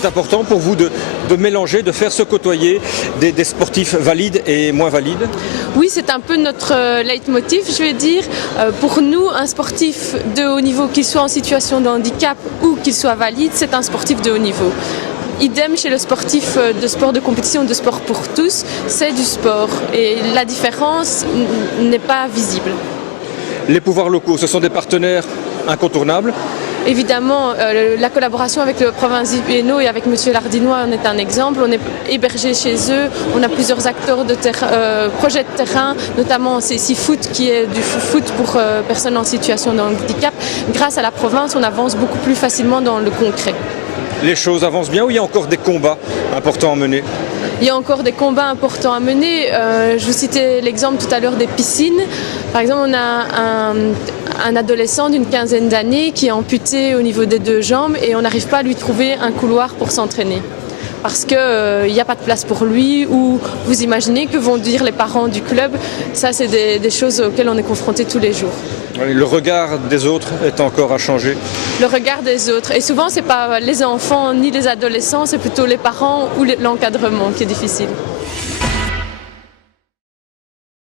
C'est important pour vous de mélanger, de faire se côtoyer des sportifs valides et moins valides? Oui, c'est un peu notre leitmotiv, je vais dire. Pour nous, un sportif de haut niveau, qu'il soit en situation de handicap ou qu'il soit valide, c'est un sportif de haut niveau. Idem chez le sportif de sport de compétition, de sport pour tous, c'est du sport et la différence n'est pas visible. Les pouvoirs locaux, ce sont des partenaires incontournables? Évidemment, la collaboration avec le Province d'Hainaut et avec M. Lardinois en est un exemple. On est hébergé chez eux, on a plusieurs acteurs de projets de terrain, notamment CC Foot qui est du foot pour personnes en situation de handicap. Grâce à la province, on avance beaucoup plus facilement dans le concret. Les choses avancent bien ou il y a encore des combats importants à mener? Il y a encore des combats importants à mener. Je vous citais l'exemple tout à l'heure des piscines. Par exemple, on a un adolescent d'une quinzaine d'années qui est amputé au niveau des 2 jambes et on n'arrive pas à lui trouver un couloir pour s'entraîner. Parce qu'il n'y a pas de place pour lui, ou vous imaginez que vont dire les parents du club. Ça, c'est des choses auxquelles on est confronté tous les jours. Le regard des autres est encore à changer. Le regard des autres. Et souvent, ce n'est pas les enfants ni les adolescents, c'est plutôt les parents ou l'encadrement qui est difficile.